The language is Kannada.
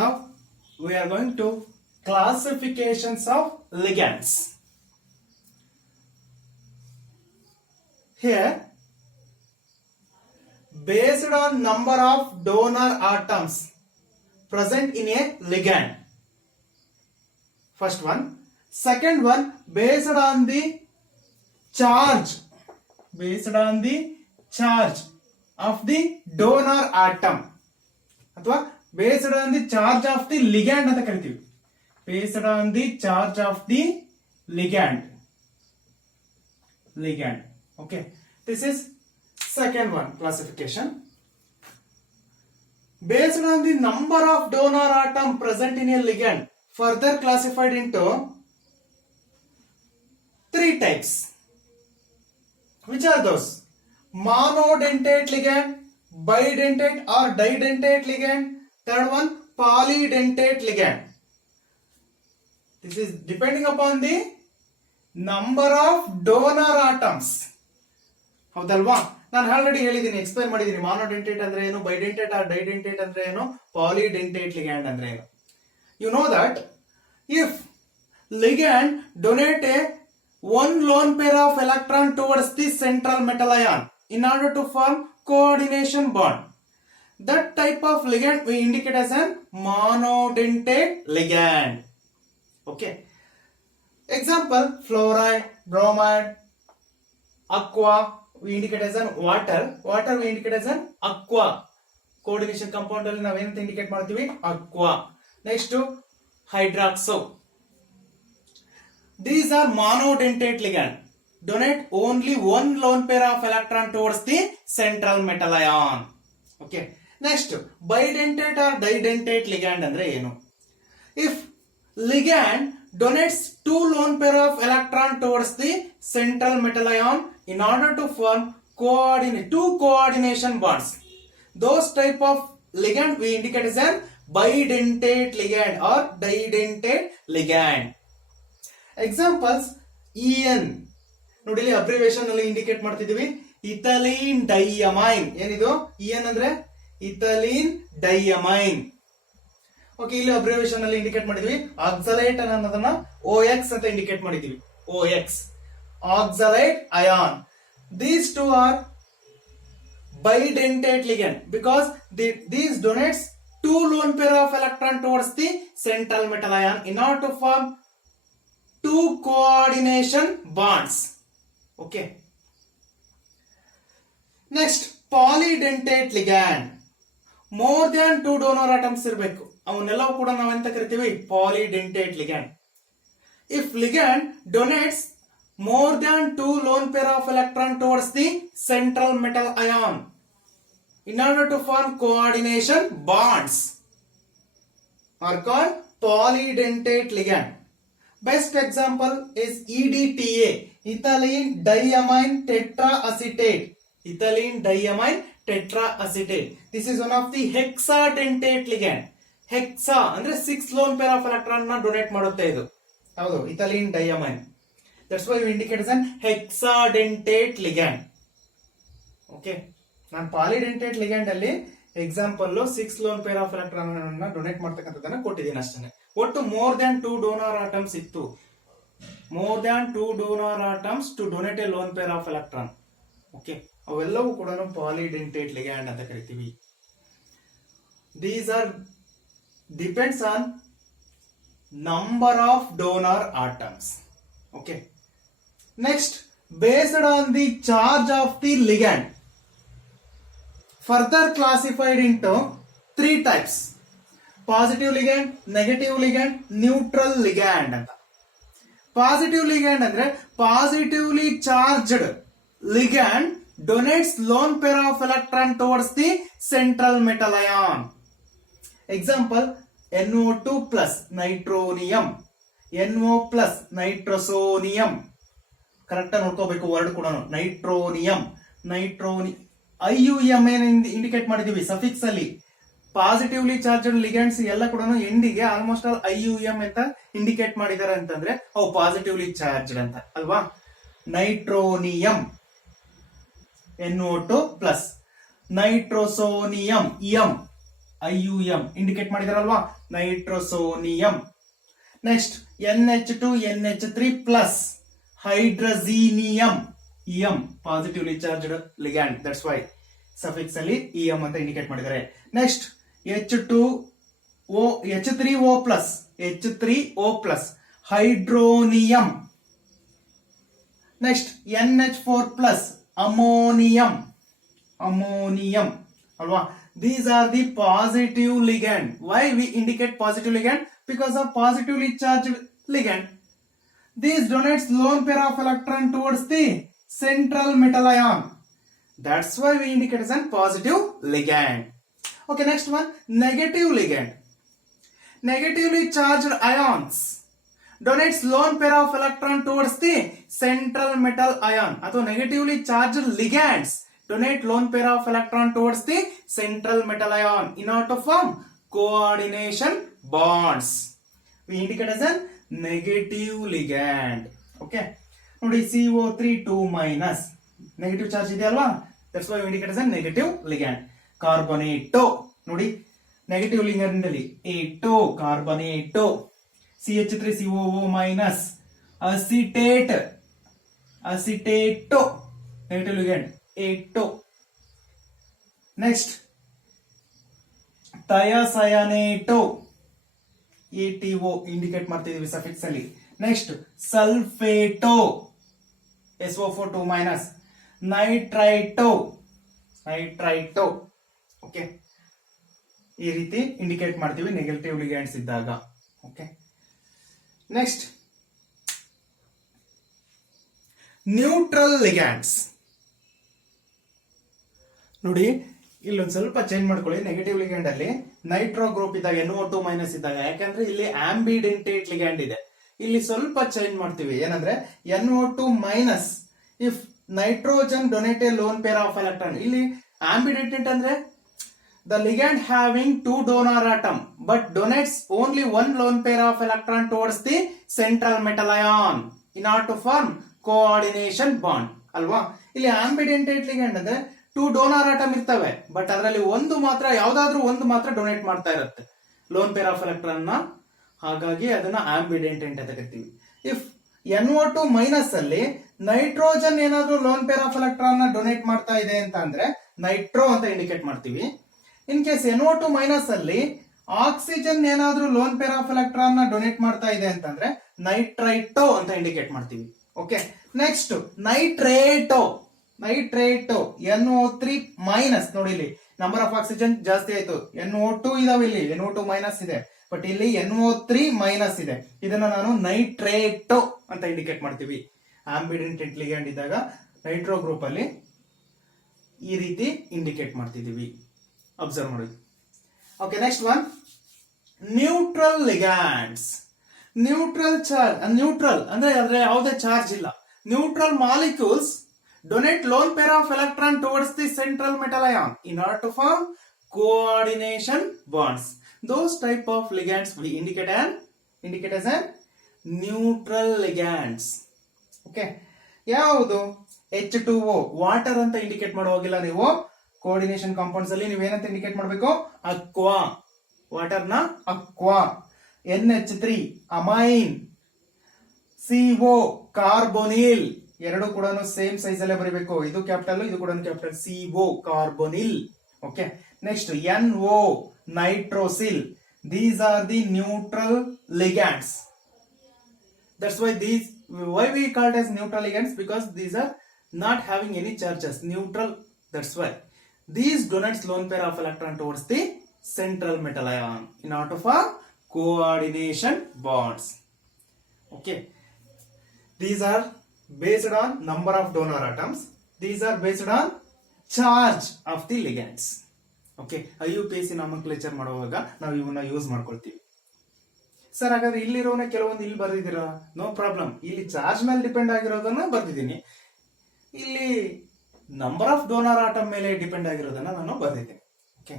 Now we are going to classifications of ligands. Here, based on number of donor atoms present in a ligand. First one. Second one, based on the charge. Based on the charge of the donor atom. ಅಥವಾ based on the charge of the ligand ಅಂತ ಕರಿತೀವಿ. Based on the charge of the ligand. Okay. This is second one classification. Based on the number of donor atom present in a ligand, further classified into three types. Which are those? Monodentate ligand, bidentate or didentate ligand. Third one, polydentate ligand. This is depending upon the number of donor atoms. ಹೌದಲ್ವಾ? ನಾನು ಆಲ್ರೆಡಿ ಹೇಳಿದ್ದೀನಿ, ಎಕ್ಸ್ಪ್ಲೈನ್ ಮಾಡಿದ್ದೀನಿ. ಮಾನೋಡೆಂಟೇಟ್ ಅಂದ್ರೆ ಏನು, ಬೈಡೆಂಟೇಟ್ ಆರ್ ಡೈಡೆಂಟೇಟ್ ಅಂದ್ರೆ ಏನು, ಪಾಲಿಡೆಂಟೇಟ್ ಲಿಗ್ಯಾಂಡ್ ಅಂದ್ರೆ ಏನು. You know that if ligand donate one lone pair of electron towards the central metal ion in order to form coordination bond, that type of ligand we indicate as an monodentate ligand. Okay. Example, fluoride, bromide, aqua we indicate as an water we indicate as an aqua. Coordination compound ಅಲ್ಲಿ ನಾವು ಏನಂತ ಇಂಡಿಕೇಟ್ ಮಾಡ್ತೀವಿ? aqua. Next to hydroxo. These are monodentate ligand. Donate only one lone pair of electron towards the central metal ion. Okay. Next, bidentate or didentate ligand ಅಂದ್ರೆ ಏನು? If ligand donates two lone pair of electron towards the central metal ion in order to form two coordination bonds, those type of ligand we indicate as an bidentate ligand or didentate ligand. Examples, EN ನೋಡಿ ಇಲ್ಲಿ ಅಬ್ರಿವೇಷನ್ ಅಲ್ಲಿ ಇಂಡಿಕೇಟ್ ಮಾಡ್ತಿದೀವಿ, ಇಥಲೀನ್ ಡೈಯಮೈನ್. ಏನಿದು? EN ಅಂದ್ರೆ ಇಥಲೀನ್ ಡೈಯಮೈನ್. ಓಕೆ, ಇಲ್ಲಿ ಅಬ್ರಿವೇಷನ್ ಅಲ್ಲಿ ಇಂಡಿಕೇಟ್ ಮಾಡಿದ್ವಿ. ಆಕ್ಸಲೈಟ್ ಅನ್ನೋದನ್ನ OX ಅಂತ ಇಂಡಿಕೇಟ್ ಮಾಡಿದೀವಿ. OX, oxalate ion. These two are bidentate ligand because these donates two lone pair of electron towards the central metal ion in order to form two coordination bonds. Okay. Next, polydentate ligand. More than two donor atoms ಇರಬೇಕು. ಅವನ್ನೆಲ್ಲವೂ ಕೂಡ ನಾವು ಎಂತ ಕರಿತೀವಿ? Polydentate ligand. If ligand donates more than two lone pair of electron towards the central metal ion in order to form coordination bonds are called polydentate ligand. Best example is EDTA, ethylene diamine tetraacetate. Ethylene diamine tetraacetate. This is one of the hexadentate ligand. Hexa ಅಂದ್ರೆ 6 lone pair of electron ನ ಡೊನೇಟ್ ಮಾಡುತ್ತೆ ಇದು. ಹೌದು, ethylene diamine. That's why we indicate as an hexadentate ligand. Okay. ನಾನು ಪಾಲಿಡೆಂಟೇಟ್ ಲಿಗ್ಯಾಂಡ್ ಅಲ್ಲಿ example 6 lone pair of electron ಅನ್ನು ಡೊನೇಟ್ ಮಾಡ್ತಕ್ಕಂಥದ್ದನ್ನ ಕೊಟ್ಟಿದ್ದೀನಿ ಅಷ್ಟೇ. ಒಟ್ಟು ಮೋರ್ ದ್ಯಾನ್ 2 ಡೋನರ್ ಆಟಮ್ಸ್ ಇತ್ತು. More than 2 donor atoms to donate a lone pair of electron. Okay, ಅವೆಲ್ಲವೂ ಕೂಡ ಪಾಲಿಡೆಂಟೇಟ್ ಲಿಗ್ಯಾಂಡ್ ಅಂತ ಕರಿತೀವಿ. These are depends on number of donor atoms. Okay. Next, based on the charge of the ligand, further classified into three types: positive ligand, negative ligand, neutral ligand ಅಂತ. Positive ligand ಅಂದ್ರೆ positively charged ligand donates lone pair of electron towards the central metal ion. Example, NO2 plus nitronium, NO plus nitrosonium. Correct ನೋಡ್ಕೋಬೇಕು ವರ್ಡ್ ಕೂಡ. ನೈಟ್ರೋನಿಯಂ, IUM ಏನು ಇಂಡಿಕೇಟ್ ಮಾಡಿದೀವಿ ಸಫಿಕ್ಸ್ ಅಲ್ಲಿ. ಪಾಸಿಟಿವ್ಲಿ ಚಾರ್ಜ್ಡ್ ಲಿಗ್ಯಾಂಡ್ಸ್ ಎಲ್ಲ ಕೂಡ ಎಂಡಿಗೆ ಆಲ್ಮೋಸ್ಟ್ ಆಲ್ IUM ಅಂತ ಇಂಡಿಕೇಟ್ ಮಾಡಿದ್ದಾರೆ ಅಂತಂದ್ರೆ ಅವು ಪಾಸಿಟಿವ್ಲಿ ಚಾರ್ಜ್ಡ್ ಅಂತ ಅಲ್ವಾ. Nitronium NO2 plus, nitrosonium M IUM indicate ಮಾಡಿದಾರಲ್ವಾ, nitrosonium. Next NH2 NH3 plus hydrazinium, EM positively charged ligand, that's why suffix ಅಲ್ಲಿ EM ಅಂತ ಇಂಡಿಕೇಟ್ ಮಾಡಿದ್ದಾರೆ. Next H3O plus hydronium. Next NH4 plus ammonium ಅಲ್ವಾ. These are the positive ligand. Why we indicate positive ligand? Because of positively charged ligand. These donates lone pair of electron towards the central metal ion. That's why we indicate as a positive ligand. Okay, next one, negative ligand. Negatively charged ions donates lone pair of electron towards the central metal ion. ಅಥವಾ negatively charged ligands donate lone pair of electron towards the central metal ion in order to form coordination bonds. We indicate as a negative ligand. Okay, ನೋಡಿ CO3 2 minus ನೆಗೆಟಿವ್ ಚಾರ್ಜ್ ಇದೆ ಅಲ್ವಾ, that's why indicate as a negative ligand. Carbonato ನೋಡಿ ನೆಗೆಟಿವ್ ಲಿಗ್ಯಾಂಡ್ ಅಲ್ಲಿ ato carbonato. CH3COO minus acetato negative ligand ato. Next thiocyanato ATO indicate ಮಾಡ್ತಿದೀವಿ ಸಫಿಕ್ಸ್ ಅಲ್ಲಿ. Next sulphato SO4 2 minus nitrito. Okay, ಈ ರೀತಿ ಇಂಡಿಕೇಟ್ ಮಾಡ್ತೀವಿ ನೆಗೆಟಿವ್ ಲಿಗ್ಯಾಂಡ್ಸ್ ಇದ್ದಾಗ. Okay, next neutral ligands. ನೋಡಿ ಇಲ್ಲೊಂದ್ ಸ್ವಲ್ಪ ಚೇಂಜ್ ಮಾಡ್ಕೊಳ್ಳಿ. ನೆಗೆಟಿವ್ ಲಿಗ್ಯಾಂಡ್ ಅಲ್ಲಿ ನೈಟ್ರೋ ಗ್ರೂಪ್ ಇದ್ದಾಗ NO2 ಮೈನಸ್ ಇದ್ದಾಗ, ಯಾಕಂದ್ರೆ ಇಲ್ಲಿ ಆಂಬಿಡೆಂಟೇಟ್ ಲಿಗ್ಯಾಂಡ್ ಇದೆ, ಇಲ್ಲಿ ಸ್ವಲ್ಪ ಚೇಂಜ್ ಮಾಡ್ತೀವಿ. ಏನಂದ್ರೆ NO2 minus if nitrogen donate a lone pair of electron. ಇಲ್ಲಿ ಆಂಬಿಡೆಂಟೇಟ್ ಅಂದ್ರೆ the ligand having 2 donor atom but donates only 1 lone pair of electron towards the central metal ion in order to form coordination bond ಅಲ್ವಾ. ಇಲ್ಲಿ ಆಂಬಿಡೆಂಟೇಟ್ ಲಿಗ್ಯಾಂಡ್ ಅಂದ್ರೆ 2 ಡೋನರ್ ಆಟಮ್ ಇರ್ತವೆ, ಬಟ್ ಅದರಲ್ಲಿ ಒಂದು ಮಾತ್ರ, ಯಾವ್ದಾದ್ರೂ ಒಂದು ಮಾತ್ರ ಡೊನೇಟ್ ಮಾಡ್ತಾ ಇರುತ್ತೆ ಲೋನ್ ಪೇರ್ ಆಫ್ ಎಲೆಕ್ಟ್ರಾನ್ ನ, ಹಾಗಾಗಿ ಅದನ್ನ ಆಂಬಿಡೆಂಟೇಟ್ ಅಂತ ಕರಿತೀವಿ. ಇಫ್ NO2 ಮೈನಸ್ ಅಲ್ಲಿ ನೈಟ್ರೋಜನ್ ಏನಾದ್ರೂ ಲೋನ್ ಪೇರ್ ಆಫ್ ಎಲೆಕ್ಟ್ರಾನ್ ನ ಡೊನೇಟ್ ಮಾಡ್ತಾ ಇದೆ ಅಂತ ಅಂದ್ರೆ ನೈಟ್ರೋ ಅಂತ ಇಂಡಿಕೇಟ್ ಮಾಡ್ತೀವಿ. ಇನ್ ಕೇಸ್ NO2 ಮೈನಸ್ ಅಲ್ಲಿ ಆಕ್ಸಿಜನ್ ಏನಾದ್ರೂ ಲೋನ್ ಪೇರ್ ಆಫ್ ಎಲೆಕ್ಟ್ರಾನ್ ನ ಡೊನೇಟ್ ಮಾಡ್ತಾ ಇದೆ ಅಂತಂದ್ರೆ ನೈಟ್ರೈಟೋ ಅಂತ ಇಂಡಿಕೇಟ್ ಮಾಡ್ತೀವಿ. Okay, next nitrato NO3 minus. ನೋಡಿ ಇಲ್ಲಿ ನಂಬರ್ ಆಫ್ ಆಕ್ಸಿಜನ್ ಜಾಸ್ತಿ ಆಯ್ತು, NO2 ಇದಾವೆ, ಇಲ್ಲಿ NO2 ಮೈನಸ್ ಇದೆ, ಬಟ್ ಇಲ್ಲಿ NO3 ಮೈನಸ್ ಇದೆ. ಇದನ್ನ ನಾನು ನೈಟ್ರೇಟೋ ಅಂತ ಇಂಡಿಕೇಟ್ ಮಾಡ್ತೀವಿ. ಆಂಬಿಡೆಂಟೇಟ್ ಲಿಗ್ಯಾಂಡ್ ಇದ್ದಾಗ ನೈಟ್ರೋ ಗ್ರೂಪ್ ಅಲ್ಲಿ ಈ ರೀತಿ ಇಂಡಿಕೇಟ್ ಮಾಡ್ತಿದೀವಿ, ಅಬ್ಸರ್ವ್ ಮಾಡಿ. Okay, next one neutral ligands. Neutral ಅಂದ್ರೆ ಅದ್ರ ಯಾವುದೇ ಚಾರ್ಜ್ ಇಲ್ಲ. Neutral molecules donate lone pair of electron towards the central metal ion in order to form coordination bonds. Those type of ligands we indicate as a neutral ligands. Okay, ಯಾವುದು H2O ವಾಟರ್ ಅಂತ ಇಂಡಿಕೇಟ್ ಮಾಡುವಾಗಿಲ್ಲ ನೀವು. ಕೋಆರ್ಡಿನೇಷನ್ ಕಾಂಪೌಂಡ್ಸ್ ಅಲ್ಲಿ ನೀವೇನಂತ ಇಂಡಿಕೇಟ್ ಮಾಡಬೇಕು, ಅಕ್ವಾ, ವಾಟರ್ ನ aqua. NH3 amine, CO carbonyl, ಎರಡು ಕೂಡ ಸೇಮ್ ಸೈಜ್ ಅಲ್ಲೇ ಬರೀಬೇಕು. ಇದು ಕ್ಯಾಪಿಟಲ್, ಇದು ಕೂಡ capital. CO carbonyl. Okay, next NO ನೈಟ್ರೋಸಿಲ್. These are the neutral ligands. That's why we call it as neutral ligands, because these are not having any charges, neutral. That's why these donates lone pair of electron towards the central metal ion in order to form coordination bonds. Okay, these are based on number of donor atoms. These are based on charge of the ligands. Okay, IUPAC ನಾಮನ್ಕ್ಲೇಚರ್ ಮಾಡುವಾಗ ನಾವು ಇವನ್ನ ಯೂಸ್ ಮಾಡ್ಕೊಳ್ತೀವಿ. ಸರ್ ಹಾಗಾದ್ರೆ ಇಲ್ಲಿರೋನ ಕೆಲವೊಂದು ಇಲ್ಲಿ ಬರ್ದಿದ್ದೀರಾ, ನೋ ಪ್ರಾಬ್ಲಮ್. ಇಲ್ಲಿ ಚಾರ್ಜ್ ಮೇಲೆ ಡಿಪೆಂಡ್ ಆಗಿರೋದನ್ನ ಬರ್ದಿದ್ದೀನಿ, ಇಲ್ಲಿ ನಂಬರ್ ಆಫ್ ಡೋನರ್ ಆಟಮ್ ಮೇಲೆ ಡಿಪೆಂಡ್ ಆಗಿರೋದನ್ನ ನಾನು ಬರ್ದಿದ್ದೀನಿ. ಓಕೆ.